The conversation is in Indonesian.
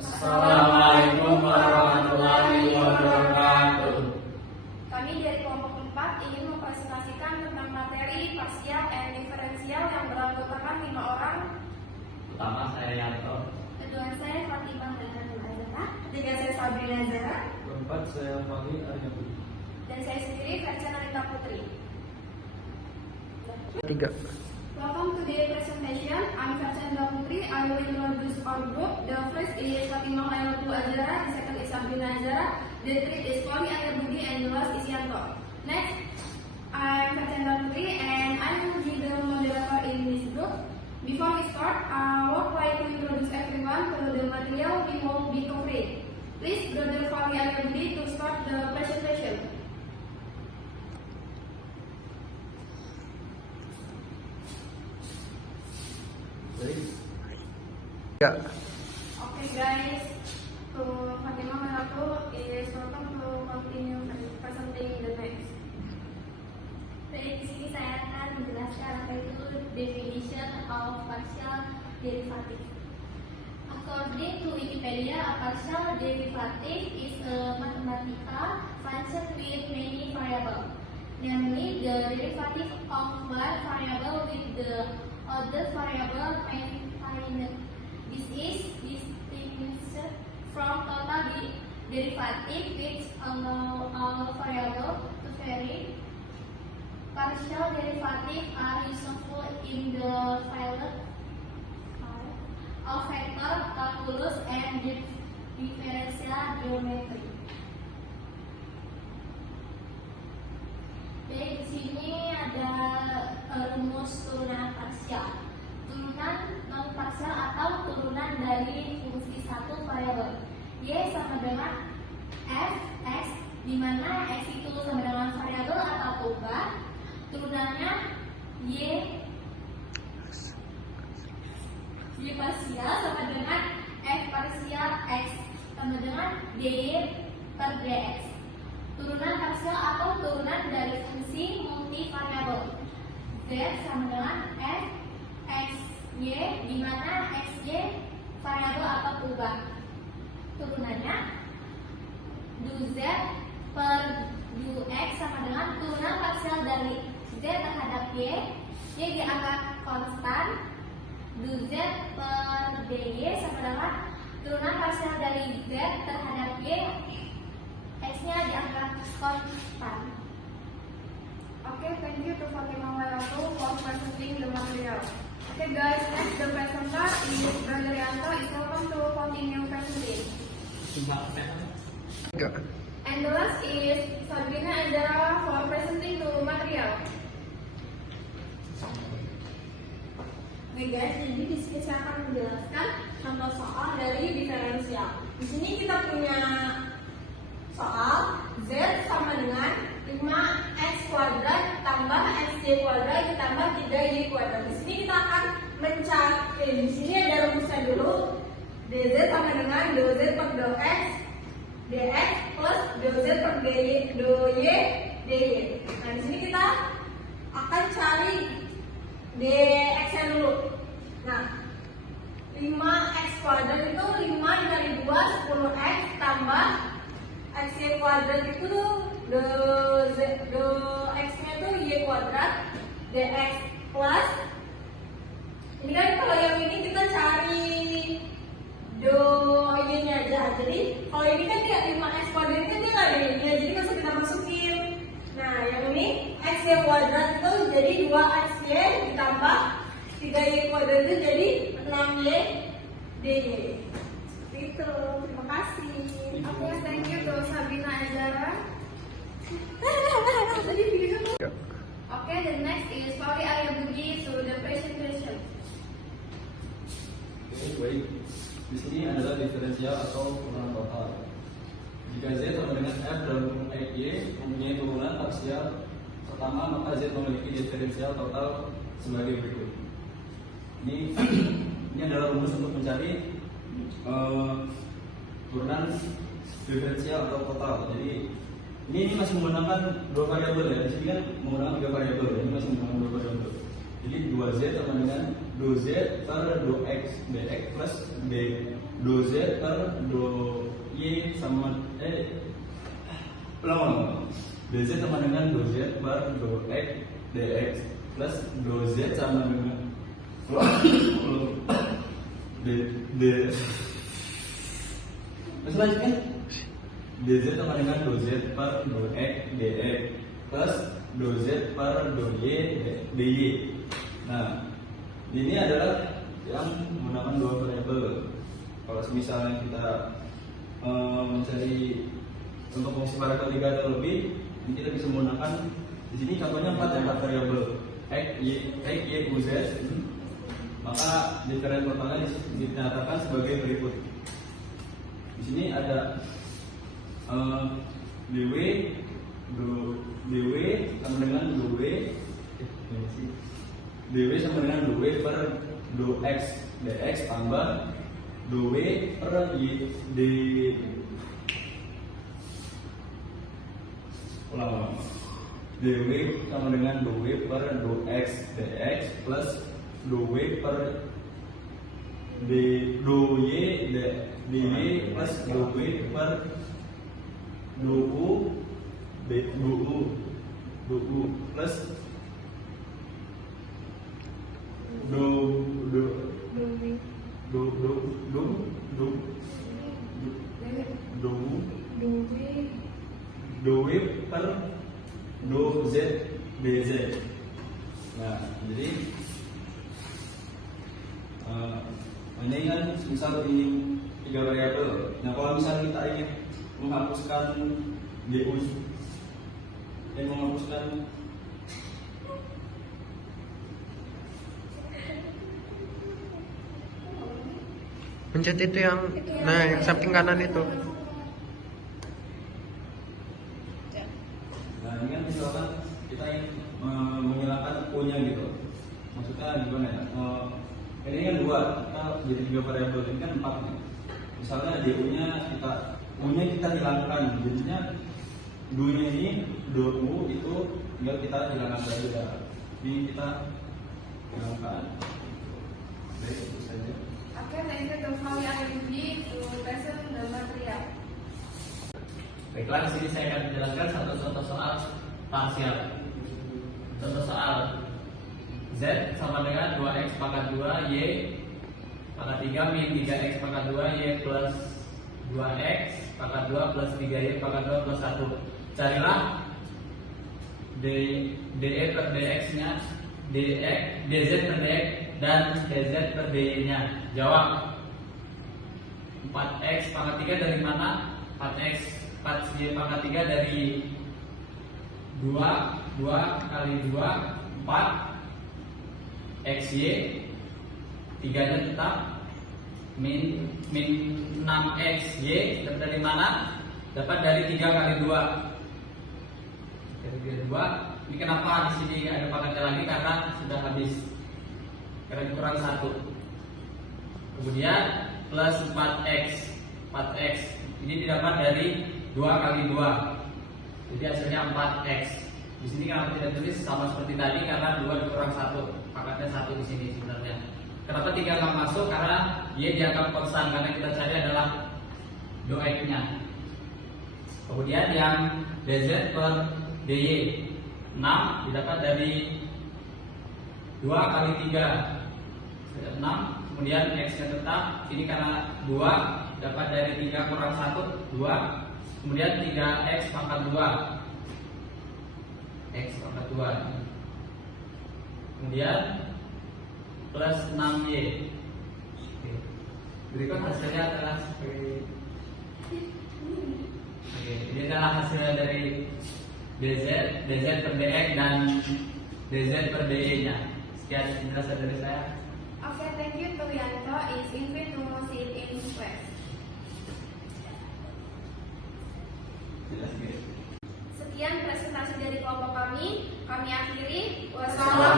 Assalamualaikum warahmatullahi wabarakatuh. Kami dari kelompok 4 ingin mempresentasikan tentang materi parsial dan diferensial yang beranggotakan 5 orang. Pertama saya Yanto. Kedua saya Fatimah Hazanul Azhar. Ketiga saya Sabrina Zara. Keempat saya Fahri Aryabudi. Dan saya sendiri Ferdiana Anita Putri. 3. Welcome to the presentation. I'm Ferdiana Putri. I will introduce our group. The first is Fatimah Hazanul Azhar. The second is Sabrina Zara. The third is Fahri Aryabudi, and the last is Yanto. Next, I'm Ferdiana Putri, and I will be the moderator in this group. Before we start, I would like to introduce everyone to the material we will be covering. Please, Brother Fahri Aryabudi, to start the presentation. Ya. Okay, guys. So, Fatimah Melaku is welcome to continue presenting the next. Jadi di sini saya akan menjelaskan apa itu definition of partial derivative. According to Wikipedia, a partial derivative is a mathematical function with many variables, namely the derivative of one variable with the other variable finite. This is distinct from total derivative, which allow all variables to vary. Partial derivatives are useful in the field of vector calculus and differential geometry. Baik, di sini ada rumus turunan parsial. Turunan non parsial atau turunan dari fungsi satu variabel. Y sama dengan f(x), di mana x itu sama dengan variabel atau tunggal. Turunannya y parsial sama dengan f parsial x sama dengan dy per dx. Turunan parsial atau turunan dari fungsi multivariabel. Z sama dengan f xy, di mana xy variabel atau tunggal. Turunannya du z per du x sama dengan turunan parsial dari z terhadap y diangkat konstan. Du z per dy sama dengan turunan parsial dari z terhadap y, x-nya diangkat konstan. Okay, thank you to Fatimah Melaku for presenting the material. Okay, guys, next the presenter is Brother Yanto. Is welcome to continue presenting. 3. And the last is Sabrina and Zara for presenting the material. Oke guys, jadi di sini saya akan menjelaskan contoh soal dari diferensial. Di sini kita punya soal z sama dengan 5x kuadrat tambah xy kuadrat ditambah 3y kuadrat. Di sini kita akan mencari, di sini ada rumusnya dulu. Dz sama dengan dz per dx dx plus dz per dy dy. Nah, di sini kita akan cari dx-nya dulu. Nah, 5x kuadrat itu 5 dikali 2 10x tambah xy kuadrat itu x-nya itu y kuadrat dx plus ini kan kalau yang ini kita cari do y-nya aja. Jadi kalau ini kan dia 5x kuadrat itu dia nggak ada y-nya, jadi nggak usah kita masukin. Nah, yang ini xy kuadrat itu jadi 2xy ditambah 3y kuadrat itu jadi 6y dy. Seperti itu. Terima kasih. Okay, thank you to Sabrina and Zara. Okay, the next is Fahri Aryabudi to the presentation. Oke, baik. Di sini adalah diferensial atau turunan total. Jika z sama dengan f dan y mempunyai turunan parsial pertama, maka z memiliki diferensial total sebagai berikut. Ini adalah rumus untuk mencari turunan diferensial atau total. Jadi ini masih menggunakan dua variabel ya. Di sini kan menggunakan 3 variabel ya. Ini masih menggunakan 2 variabel. Jadi 2z sama dengan do Z per do X dx plus do Z per do Y sama ulang. dz sama dengan do Z per do X dx plus do Z sama dengan selanjutnya dz sama dengan do Z per do X dx plus do Z per do Y dy. Nah, ini adalah yang menggunakan dua variabel. Kalau misalnya kita mencari untuk fungsi variabel 3 atau lebih, ini kita bisa menggunakan di sini contohnya 4 variabel x, y, u, z. Maka diferensial totalnya dinyatakan sebagai berikut. Di sini ada dw sama dengan dw sama dengan dw per do x dx tambah dw per y ulang. dw sama dengan dw per do x dx plus dw per do y dy plus dw per do u plus do w per do z dz. Nah, jadi ini kan misal ini 3 variabel. Nah, kalau misalnya kita ingin menghapuskan du dan menghapuskan pencet itu yang samping kanan itu. Nah, ini kan misalkan kita ingin menghilangkan u-nya gitu. Maksudnya gimana ya? Ini kan 2, kita jadi 3 variabel, ini kan 4 nih. Misalnya du-nya u-nya kita hilangkan, jadinya du-nya ini do u itu tinggal kita hilangkan saja. Ini kita hilangkan. Baik, itu saja. Okay, thank you to how you are ready to lesson number 3. Baiklah, di sini saya akan menjelaskan satu contoh soal parsial. Contoh soal Z sama dengan 2x pangkat 2 Y pangkat 3 min 3x pangkat 2 Y plus 2x pangkat 2 plus 3Y pangkat 2 plus 1. Carilah DE per DX nya, DZ per DX dan DZ per DY nya. Jawab. 4x pangkat 3 dari mana? 4y pangkat 3 dari 2 kali 2 4 xy 3 nya tetap min 6xy dari mana? Dapat dari 3 kali 2 dari 2. Ini kenapa di sini ada pangkatnya lagi? Karena sudah habis, karena kurang 1. Kemudian plus 4x ini didapat dari 2 kali 2, jadi hasilnya 4x. Di sini kenapa tidak tulis sama seperti tadi? Karena 2 dikurang 1, pangkatnya 1 di sini sebenarnya. Kenapa 3 nggak masuk? Karena y dianggap konstan, karena kita cari adalah do x-nya. Kemudian yang dz per dy 6 didapat dari 2 kali 3 6. Kemudian x-nya tetap, ini karena 2 dapat dari 3 kurang 1 2. Kemudian 3x pangkat 2 x pangkat 2. Kemudian plus 6y. Berikut hasilnya adalah seperti ini adalah hasilnya dari dz per dx dan dz per dy nya. Sekian penjelasan dari saya. Okay, thank you to Yanto. Is invite to see it in class. Sekian presentasi dari kelompok kami. Kami akhiri. Wassalamualaikum.